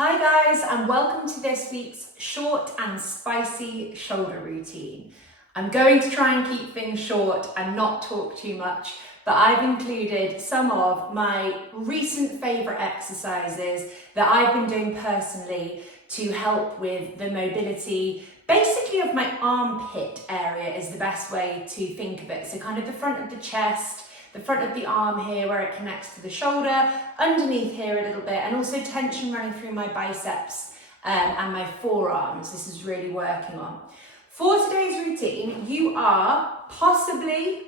Hi guys, and welcome to this week's short and spicy shoulder routine. I'm going to try and keep things short and not talk too much, but I've included some of my recent favourite exercises that I've been doing personally to help with the mobility, basically of my armpit area is the best way to think of it. So kind of the front of the chest, the front of the arm here where it connects to the shoulder, underneath here a little bit, and also tension running through my biceps and my forearms. This is really working on. For today's routine, you are probably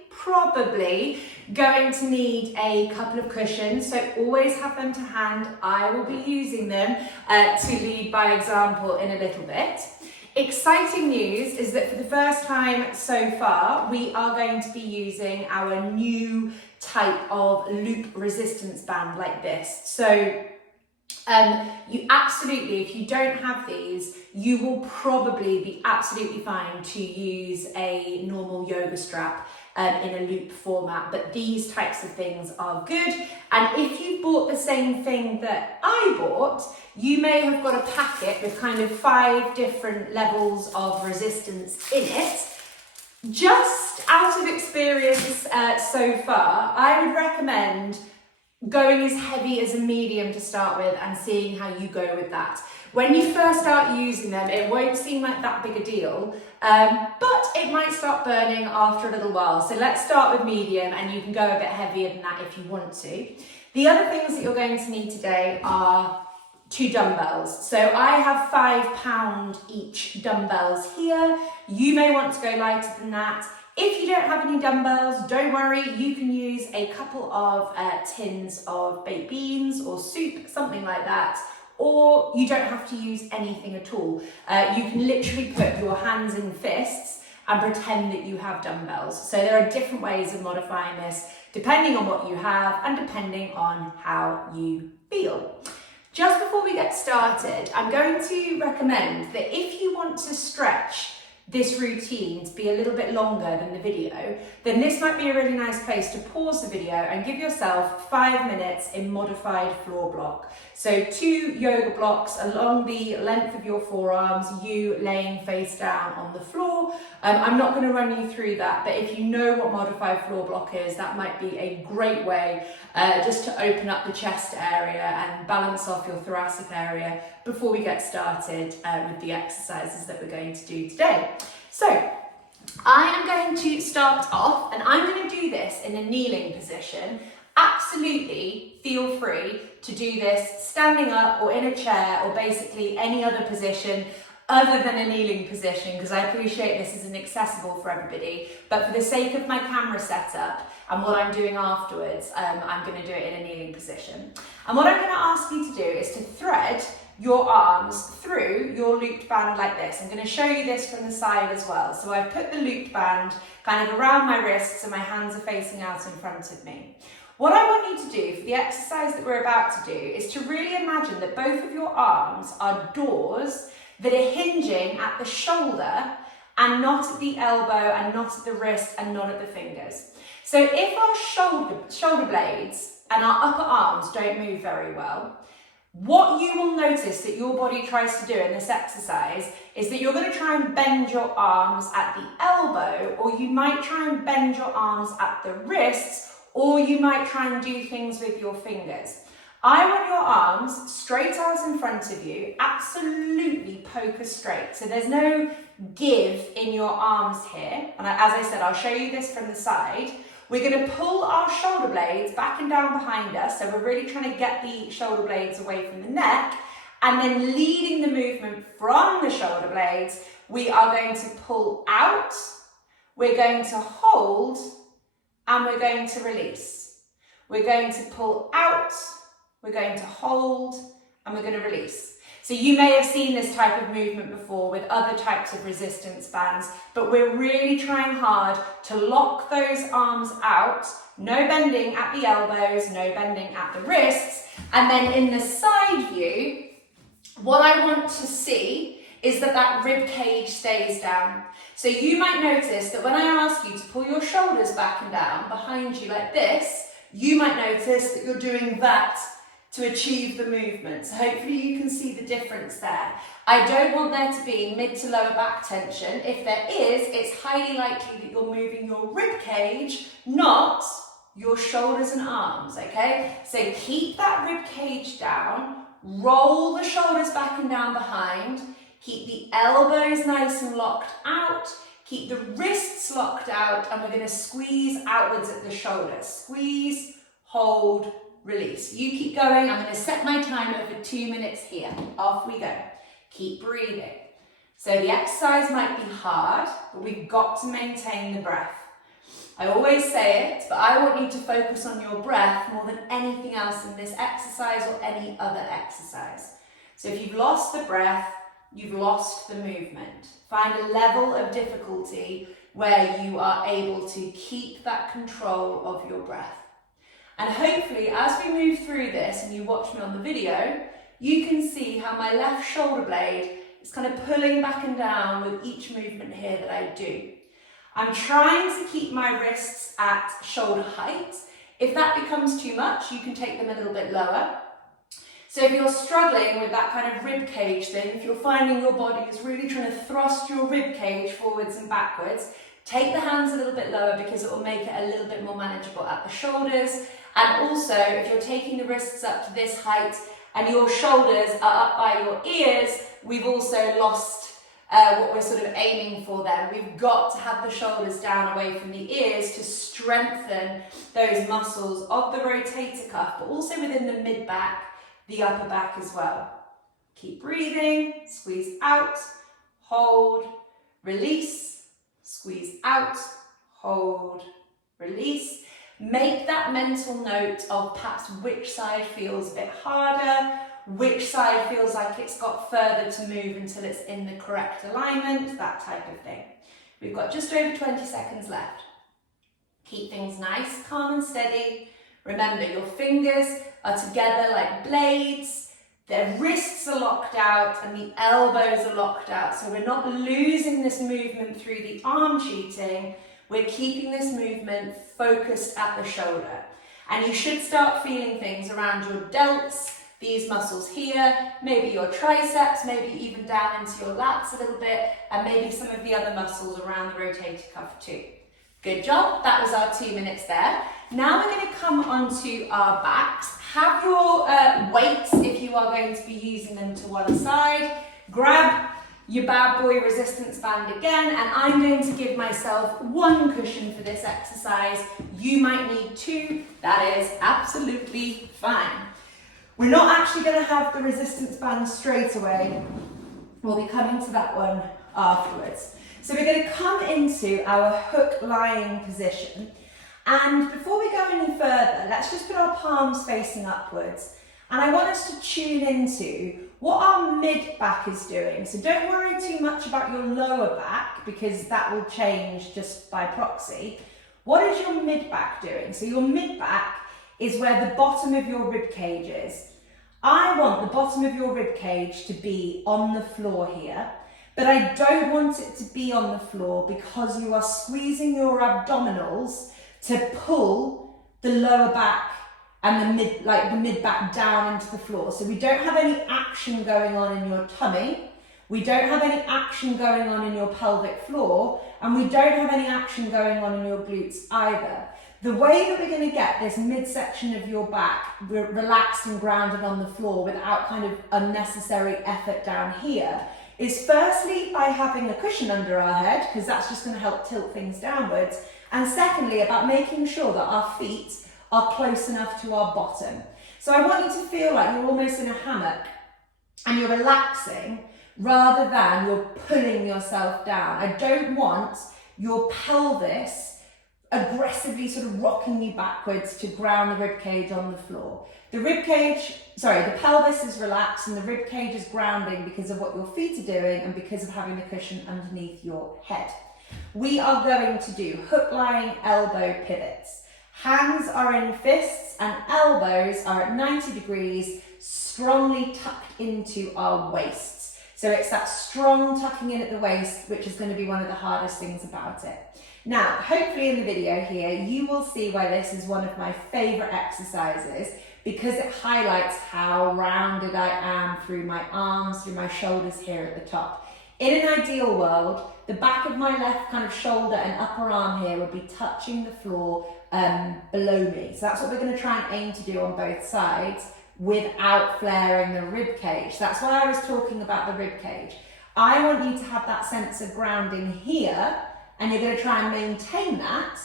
going to need a couple of cushions, so always have them to hand. I will be using them to lead by example in a little bit. Exciting news is that for the first time so far, we are going to be using our new type of loop resistance band like this. So you absolutely, if you don't have these, you will probably be absolutely fine to use a normal yoga strap in a loop format, but these types of things are good. And if you bought the same thing that I bought, you may have got a packet with kind of 5 different levels of resistance in it. Just out of experience so far, I would recommend going as heavy as a medium to start with and seeing how you go with that. When you first start using them, it won't seem like that big a deal, but it might start burning after a little while. So let's start with medium, and you can go a bit heavier than that if you want to. The other things that you're going to need today are 2 dumbbells. So I have 5-pound each dumbbells here. You may want to go lighter than that. If you don't have any dumbbells, don't worry, you can use a couple of tins of baked beans or soup, something like that, or you don't have to use anything at all. You can literally put your hands in fists and pretend that you have dumbbells. So there are different ways of modifying this, depending on what you have and depending on how you feel. Just before we get started, I'm going to recommend that if you want to stretch this routine to be a little bit longer than the video, then this might be a really nice place to pause the video and give yourself 5 minutes in modified floor block. So 2 yoga blocks along the length of your forearms, you laying face down on the floor. I'm not going to run you through that, but if you know what modified floor block is, that might be a great way just to open up the chest area and balance off your thoracic area before we get started with the exercises that we're going to do today. So I am going to start off, and I'm going to do this in a kneeling position. Absolutely feel free to do this standing up or in a chair or basically any other position other than a kneeling position, because I appreciate this isn't accessible for everybody, but for the sake of my camera setup and what I'm doing afterwards, I'm going to do it in a kneeling position. And what I'm going to ask you to do is to thread your arms through your looped band like this. I'm going to show you this from the side as well. So I've put the looped band kind of around my wrists and my hands are facing out in front of me. What I want you to do for the exercise that we're about to do is to really imagine that both of your arms are doors that are hinging at the shoulder and not at the elbow and not at the wrist and not at the fingers. So if our shoulder blades and our upper arms don't move very well, what you will notice that your body tries to do in this exercise is that you're going to try and bend your arms at the elbow, or you might try and bend your arms at the wrists, or you might try and do things with your fingers. I want your arms straight out in front of you, absolutely poker straight. So there's no give in your arms here. And as I said, I'll show you this from the side. We're going to pull our shoulder blades back and down behind us. So we're really trying to get the shoulder blades away from the neck. And then leading the movement from the shoulder blades, we are going to pull out, we're going to hold, and we're going to release. We're going to pull out, we're going to hold, and we're going to release. So you may have seen this type of movement before with other types of resistance bands, but we're really trying hard to lock those arms out, no bending at the elbows, no bending at the wrists. And then in the side view, what I want to see is that rib cage stays down. So you might notice that when I ask you to pull your shoulders back and down behind you like this, you might notice that you're doing that to achieve the movement. So hopefully you can see the difference there. I don't want there to be mid to lower back tension. If there is, it's highly likely that you're moving your rib cage, not your shoulders and arms, okay? So keep that rib cage down, roll the shoulders back and down behind, keep the elbows nice and locked out, keep the wrists locked out, and we're going to squeeze outwards at the shoulders. Squeeze, hold, release. You keep going. I'm going to set my timer for 2 minutes here. Off we go. Keep breathing. So the exercise might be hard, but we've got to maintain the breath. I always say it, but I want you to focus on your breath more than anything else in this exercise or any other exercise. So if you've lost the breath, you've lost the movement. Find a level of difficulty where you are able to keep that control of your breath. And hopefully, as we move through this and you watch me on the video, you can see how my left shoulder blade is kind of pulling back and down with each movement here that I do. I'm trying to keep my wrists at shoulder height. If that becomes too much, you can take them a little bit lower. So if you're struggling with that kind of rib cage thing, if you're finding your body is really trying to thrust your rib cage forwards and backwards, take the hands a little bit lower because it will make it a little bit more manageable at the shoulders. And also, if you're taking the wrists up to this height and your shoulders are up by your ears, we've also lost what we're sort of aiming for there. We've got to have the shoulders down away from the ears to strengthen those muscles of the rotator cuff, but also within the mid-back, the upper back as well. Keep breathing, squeeze out, hold, release, squeeze out, hold, release. Make that mental note of perhaps which side feels a bit harder, which side feels like it's got further to move until it's in the correct alignment, that type of thing. We've got just over 20 seconds left. Keep things nice, calm and steady. Remember, your fingers are together like blades, their wrists are locked out and the elbows are locked out. So we're not losing this movement through the arm cheating. We're keeping this movement focused at the shoulder. And you should start feeling things around your delts, these muscles here, maybe your triceps, maybe even down into your lats a little bit, and maybe some of the other muscles around the rotator cuff too. Good job, that was our 2 minutes there. Now we're going to come onto our backs. Have your weights, if you are going to be using them, to one side. Grab your bad boy resistance band again, and I'm going to give myself 1 cushion for this exercise. You might need 2, that is absolutely fine. We're not actually going to have the resistance band straight away. We'll be coming to that one afterwards. So we're going to come into our hook lying position. And before we go any further, let's just put our palms facing upwards. And I want us to tune into what our mid-back is doing. So don't worry too much about your lower back because that will change just by proxy. What is your mid-back doing? So your mid-back is where the bottom of your rib cage is. I want the bottom of your rib cage to be on the floor here, but I don't want it to be on the floor because you are squeezing your abdominals to pull the lower back and the mid back down into the floor. So we don't have any action going on in your tummy, we don't have any action going on in your pelvic floor, and we don't have any action going on in your glutes either. The way that we're going to get this midsection of your back relaxed and grounded on the floor without kind of unnecessary effort down here is firstly by having a cushion under our head, because that's just going to help tilt things downwards, and secondly about making sure that our feet are close enough to our bottom. So I want you to feel like you're almost in a hammock and you're relaxing rather than you're pulling yourself down. I don't want your pelvis aggressively sort of rocking you backwards to ground the ribcage on the floor. The pelvis is relaxed and the ribcage is grounding because of what your feet are doing and because of having the cushion underneath your head. We are going to do hook-lying elbow pivots. Hands are in fists and elbows are at 90 degrees, strongly tucked into our waists. So it's that strong tucking in at the waist, which is going to be one of the hardest things about it. Now, hopefully in the video here, you will see why this is one of my favorite exercises, because it highlights how rounded I am through my arms, through my shoulders here at the top. In an ideal world, the back of my left kind of shoulder and upper arm here would be touching the floor below me. So that's what we're going to try and aim to do on both sides without flaring the rib cage. So that's why I was talking about the rib cage. I want you to have that sense of grounding here, and you're going to try and maintain that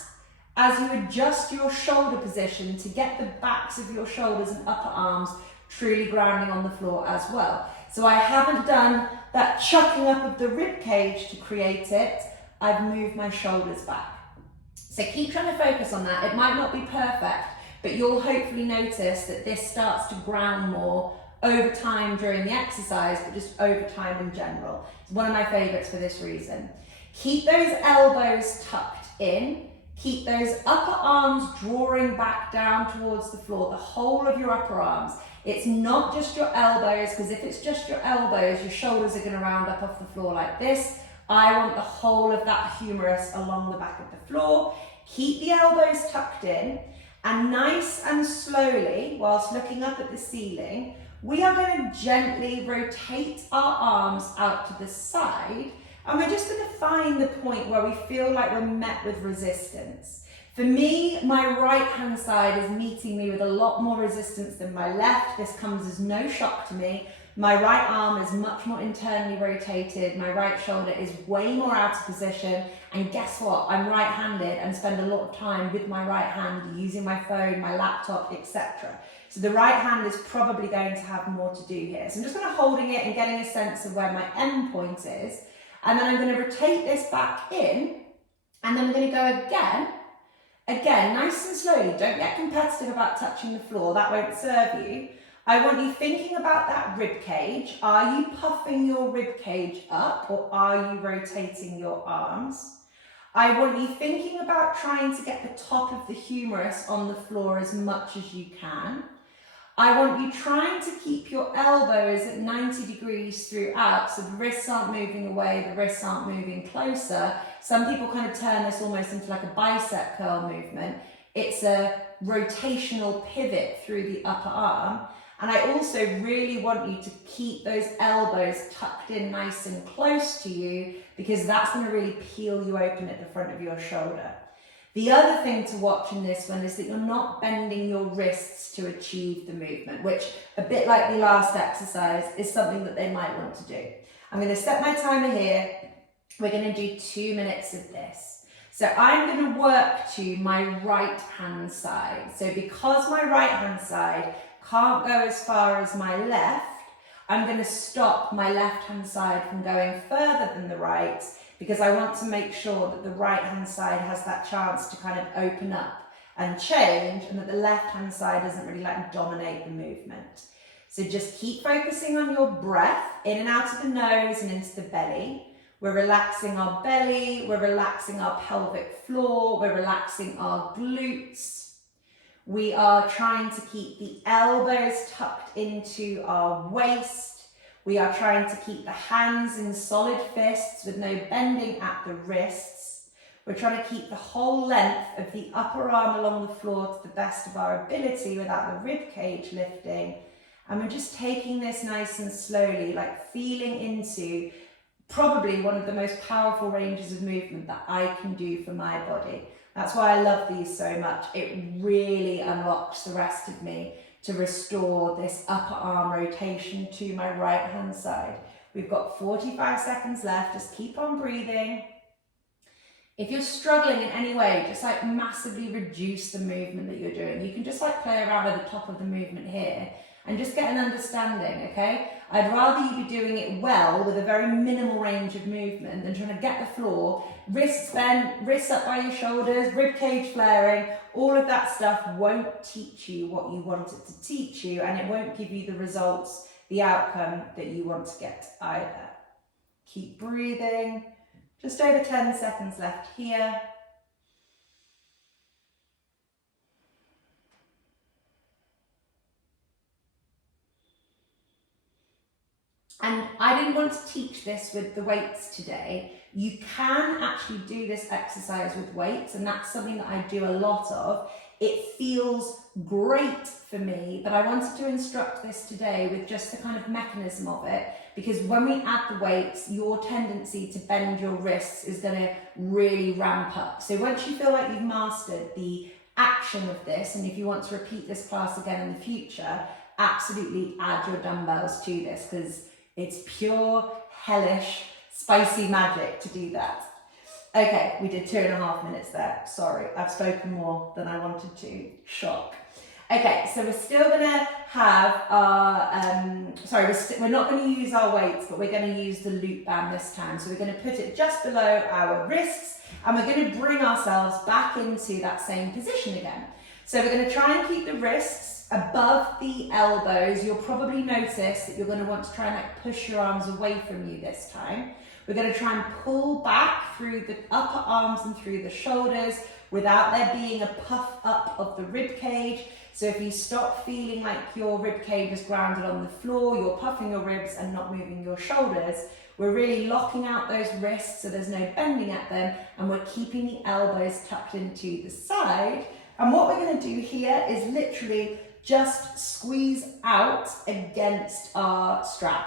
as you adjust your shoulder position to get the backs of your shoulders and upper arms truly grounding on the floor as well. So I haven't done that chucking up of the rib cage to create it. I've moved my shoulders back. So keep trying to focus on that. It might not be perfect, but you'll hopefully notice that this starts to ground more over time during the exercise, but just over time in general. It's one of my favorites for this reason. Keep those elbows tucked in. Keep those upper arms drawing back down towards the floor, the whole of your upper arms. It's not just your elbows, because if it's just your elbows, your shoulders are going to round up off the floor like this. I want the whole of that humerus along the back of the floor. Keep the elbows tucked in, and nice and slowly, whilst looking up at the ceiling, we are going to gently rotate our arms out to the side, and we're just going to find the point where we feel like we're met with resistance. For me, my right hand side is meeting me with a lot more resistance than my left. This comes as no shock to me. My right arm is much more internally rotated. My right shoulder is way more out of position. And guess what? I'm right-handed and spend a lot of time with my right hand using my phone, my laptop, etc. So the right hand is probably going to have more to do here. So I'm just kind of holding it and getting a sense of where my end point is. And then I'm going to rotate this back in, and then I'm going to go again. Again, nice and slowly. Don't get competitive about touching the floor. That won't serve you. I want you thinking about that rib cage. Are you puffing your rib cage up, or are you rotating your arms? I want you thinking about trying to get the top of the humerus on the floor as much as you can. I want you trying to keep your elbows at 90 degrees throughout, so the wrists aren't moving away, the wrists aren't moving closer. Some people kind of turn this almost into like a bicep curl movement. It's a rotational pivot through the upper arm. And I also really want you to keep those elbows tucked in nice and close to you, because that's going to really peel you open at the front of your shoulder. The other thing to watch in this one is that you're not bending your wrists to achieve the movement, which, a bit like the last exercise, is something that they might want to do. I'm going to set my timer here. We're going to do 2 minutes of this. So I'm going to work to my right hand side. So because my right hand side can't go as far as my left, I'm going to stop my left hand side from going further than the right, because I want to make sure that the right hand side has that chance to kind of open up and change, and that the left hand side doesn't really like dominate the movement. So just keep focusing on your breath in and out of the nose and into the belly. We're relaxing our belly, we're relaxing our pelvic floor, we're relaxing our glutes. We are trying to keep the elbows tucked into our waist. We are trying to keep the hands in solid fists with no bending at the wrists. We're trying to keep the whole length of the upper arm along the floor to the best of our ability without the rib cage lifting. And we're just taking this nice and slowly, like feeling into probably one of the most powerful ranges of movement that I can do for my body. That's why I love these so much. It really unlocks the rest of me to restore this upper arm rotation to my right hand side. We've got 45 seconds left. Just keep on breathing. If you're struggling in any way, just like massively reduce the movement that you're doing. You can just like play around at the top of the movement here and just get an understanding, okay? I'd rather you be doing it well with a very minimal range of movement than trying to get the floor, wrists bent, wrists up by your shoulders, rib cage flaring. All of that stuff won't teach you what you want it to teach you, and it won't give you the results, the outcome that you want to get either. Keep breathing. Just over 10 seconds left here. And I didn't want to teach this with the weights today. You can actually do this exercise with weights, and that's something that I do a lot of. It feels great for me, but I wanted to instruct this today with just the kind of mechanism of it, because when we add the weights, your tendency to bend your wrists is going to really ramp up. So once you feel like you've mastered the action of this, and if you want to repeat this class again in the future, absolutely add your dumbbells to this, because it's pure, hellish, spicy magic to do that. Okay, we did 2.5 minutes there. Sorry, I've spoken more than I wanted to. Shock. Okay, so we're still gonna have our, we're not gonna use our weights, but we're gonna use the loop band this time. So we're gonna put it just below our wrists, and we're gonna bring ourselves back into that same position again. So we're gonna try and keep the wrists above the elbows. You'll probably notice that you're gonna want to try and like push your arms away from you this time. We're going to try and pull back through the upper arms and through the shoulders without there being a puff up of the rib cage. So if you stop feeling like your rib cage is grounded on the floor, you're puffing your ribs and not moving your shoulders, we're really locking out those wrists so there's no bending at them, and we're keeping the elbows tucked into the side. And what we're going to do here is literally just squeeze out against our strap.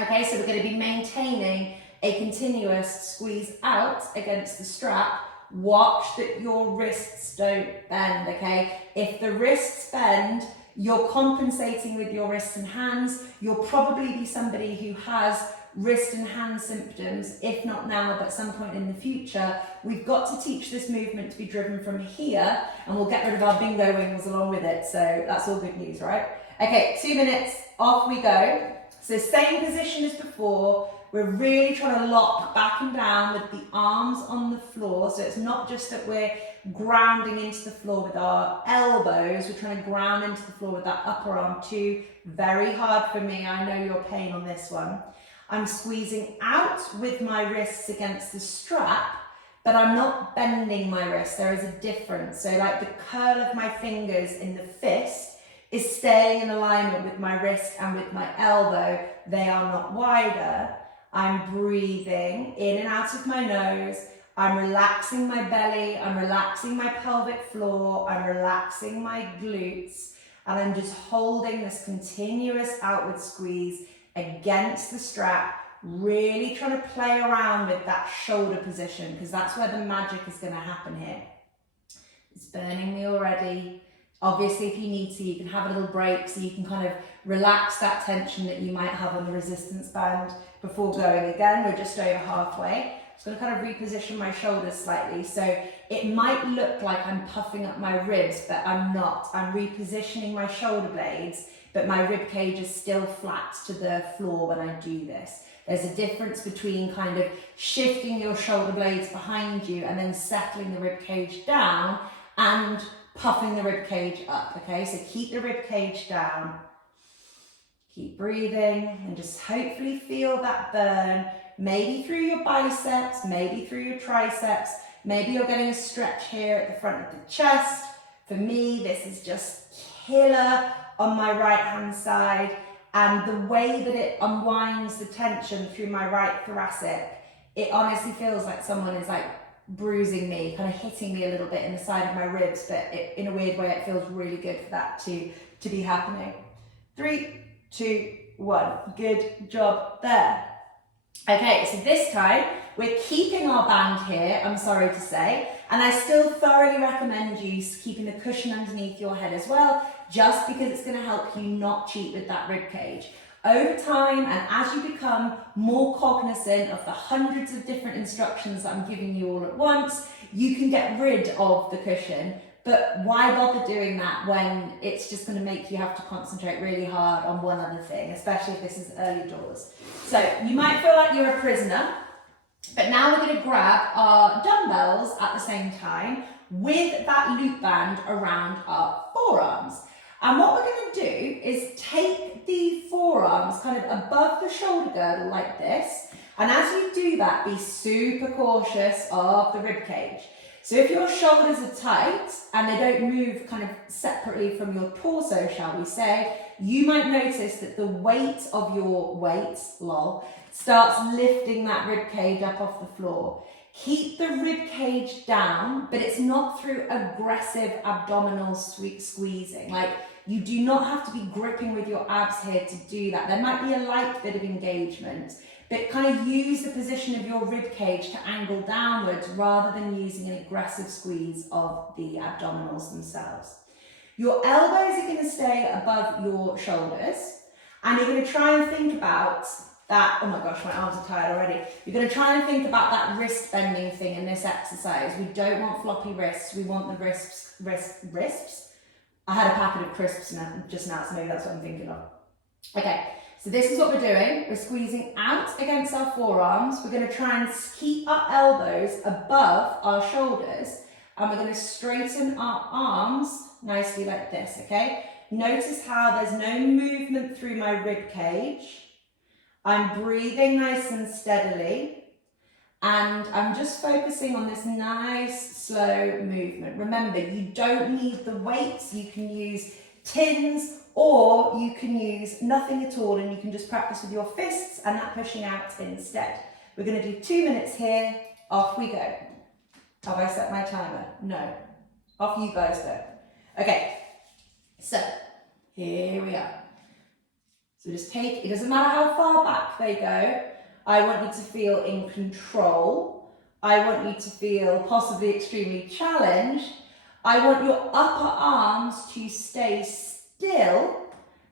Okay, so we're going to be maintaining a continuous squeeze out against the strap. Watch that your wrists don't bend, okay? If the wrists bend, you're compensating with your wrists and hands. You'll probably be somebody who has wrist and hand symptoms, if not now, but some point in the future. We've got to teach this movement to be driven from here, and we'll get rid of our bingo wings along with it, so that's all good news, right? Okay, 2 minutes, off we go. So same position as before. We're really trying to lock back and down with the arms on the floor. So it's not just that we're grounding into the floor with our elbows, we're trying to ground into the floor with that upper arm too. Very hard for me, I know your pain on this one. I'm squeezing out with my wrists against the strap, but I'm not bending my wrist. There is a difference. So like the curl of my fingers in the fist is staying in alignment with my wrist and with my elbow. They are not wider. I'm breathing in and out of my nose. I'm relaxing my belly. I'm relaxing my pelvic floor. I'm relaxing my glutes. And I'm just holding this continuous outward squeeze against the strap, really trying to play around with that shoulder position, because that's where the magic is going to happen here. It's burning me already. Obviously, if you need to, you can have a little break so you can kind of relax that tension that you might have on the resistance band before going again. We're just over halfway. I'm just going to kind of reposition my shoulders slightly. So it might look like I'm puffing up my ribs, but I'm not. I'm repositioning my shoulder blades, but my rib cage is still flat to the floor when I do this. There's a difference between kind of shifting your shoulder blades behind you and then settling the rib cage down and puffing the rib cage up, okay? So keep the rib cage down, keep breathing, and just hopefully feel that burn, maybe through your biceps, maybe through your triceps, maybe you're getting a stretch here at the front of the chest. For me, this is just killer on my right hand side, and the way that it unwinds the tension through my right thoracic, it honestly feels like someone is like bruising me, kind of hitting me a little bit in the side of my ribs, but in a weird way it feels really good for that to be happening. 3, 2, 1. Good job there. Okay, so this time we're keeping our band here, I'm sorry to say, and I still thoroughly recommend you keeping the cushion underneath your head as well, just because it's going to help you not cheat with that rib cage. Over time, and as you become more cognizant of the hundreds of different instructions that I'm giving you all at once, you can get rid of the cushion. But why bother doing that when it's just going to make you have to concentrate really hard on one other thing, especially if this is early doors. So you might feel like you're a prisoner, but now we're going to grab our dumbbells at the same time with that loop band around our forearms. And what we're going to do is take the forearms kind of above the shoulder girdle like this. And as you do that, be super cautious of the rib cage. So if your shoulders are tight and they don't move kind of separately from your torso, shall we say, you might notice that the weight of your weights, starts lifting that rib cage up off the floor. Keep the rib cage down, but it's not through aggressive abdominal squeezing. Like, you do not have to be gripping with your abs here to do that. There might be a light bit of engagement, but kind of use the position of your rib cage to angle downwards rather than using an aggressive squeeze of the abdominals themselves. Your elbows are going to stay above your shoulders, and you're going to try and think about that. Oh my gosh, my arms are tired already. You're going to try and think about that wrist bending thing in this exercise. We don't want floppy wrists, we want the wrists. I had a packet of crisps just now, so maybe that's what I'm thinking of. Okay, so this is what we're doing. We're squeezing out against our forearms. We're going to try and keep our elbows above our shoulders, and we're going to straighten our arms nicely like this, okay? Notice how there's no movement through my rib cage. I'm breathing nice and steadily. And I'm just focusing on this nice, slow movement. Remember, you don't need the weights. You can use tins, or you can use nothing at all, and you can just practice with your fists and that pushing out instead. We're going to do 2 minutes here. Off we go. Have I set my timer? No. Off you guys go. Okay, so here we are. So just take, it doesn't matter how far back they go. I want you to feel in control. I want you to feel possibly extremely challenged. I want your upper arms to stay still.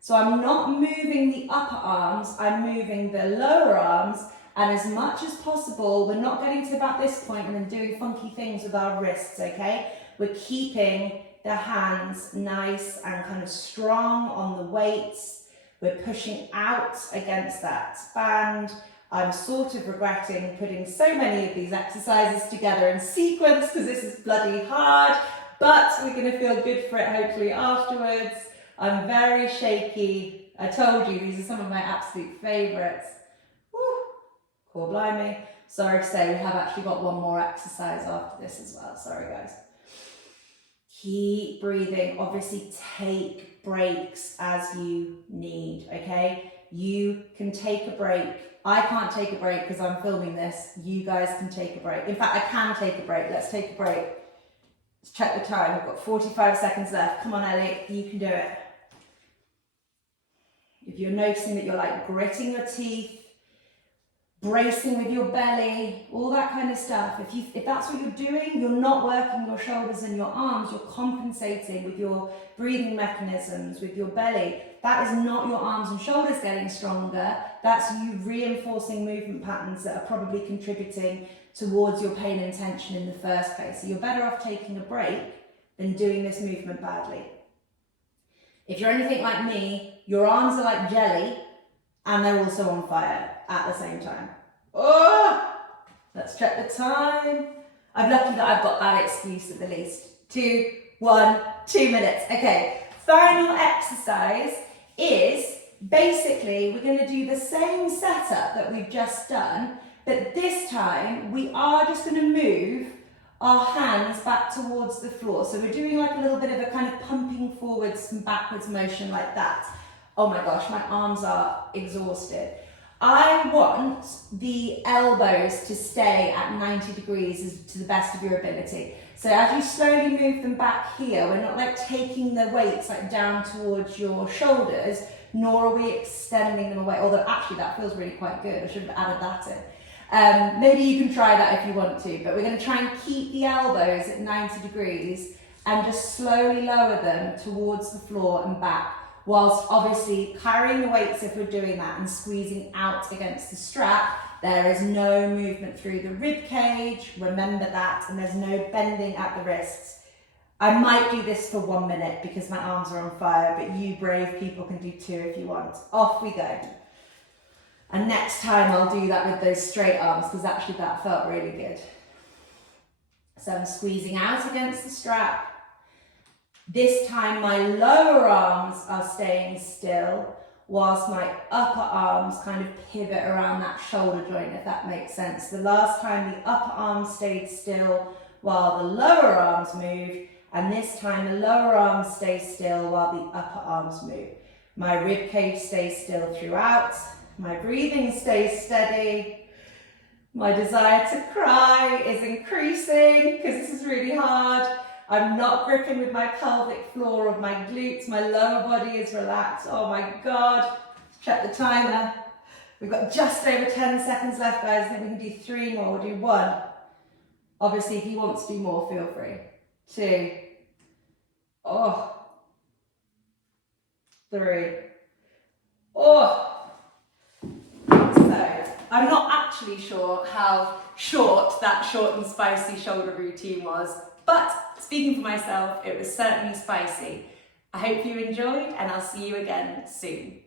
So I'm not moving the upper arms, I'm moving the lower arms. And as much as possible, we're not getting to about this point and then doing funky things with our wrists, okay? We're keeping the hands nice and kind of strong on the weights. We're pushing out against that band. I'm sort of regretting putting so many of these exercises together in sequence because this is bloody hard, but we're going to feel good for it hopefully afterwards. I'm very shaky. I told you, these are some of my absolute favourites. Woo, core blimey. Sorry to say, we have actually got one more exercise after this as well. Sorry guys. Keep breathing. Obviously take breaks as you need, okay? You can take a break. I can't take a break because I'm filming this. You guys can take a break. In fact, I can take a break. Let's take a break. Let's check the time. We've got 45 seconds left. Come on, Ellie. You can do it. If you're noticing that you're like gritting your teeth, bracing with your belly, all that kind of stuff. If that's what you're doing, you're not working your shoulders and your arms, you're compensating with your breathing mechanisms, with your belly. That is not your arms and shoulders getting stronger. That's you reinforcing movement patterns that are probably contributing towards your pain and tension in the first place. So you're better off taking a break than doing this movement badly. If you're anything like me, your arms are like jelly and they're also on fire at the same time. Oh, let's check the time. I'm lucky that I've got that excuse at the least. 2, 1, 2 minutes. Okay, final exercise is basically we're going to do the same setup that we've just done, but this time we are just going to move our hands back towards the floor. So we're doing like a little bit of a kind of pumping forwards and backwards motion like that. Oh my gosh, my arms are exhausted. I want the elbows to stay at 90 degrees to the best of your ability. So as you slowly move them back here, we're not like taking the weights like down towards your shoulders, nor are we extending them away. Although actually that feels really quite good. I should have added that in. Maybe you can try that if you want to, but we're going to try and keep the elbows at 90 degrees and just slowly lower them towards the floor and back, whilst obviously carrying the weights if we're doing that and squeezing out against the strap. There is no movement through the rib cage, remember that, and there's no bending at the wrists. I might do this for 1 minute because my arms are on fire, but you brave people can do 2 if you want. Off we go. And next time I'll do that with those straight arms because actually that felt really good. So I'm squeezing out against the strap. This time my lower arms are staying still whilst my upper arms kind of pivot around that shoulder joint, if that makes sense. The last time the upper arms stayed still while the lower arms moved, and this time the lower arms stay still while the upper arms move. My rib cage stays still throughout. My breathing stays steady. My desire to cry is increasing because this is really hard. I'm not gripping with my pelvic floor or my glutes. My lower body is relaxed. Oh my God. Check the timer. We've got just over 10 seconds left, guys. I think we can do 3 more. We'll do 1. Obviously, if you want to do more, feel free. 2. Oh. 3. Oh. So, I'm not actually sure how short that short and spicy shoulder routine was, but speaking for myself, it was certainly spicy. I hope you enjoyed, and I'll see you again soon.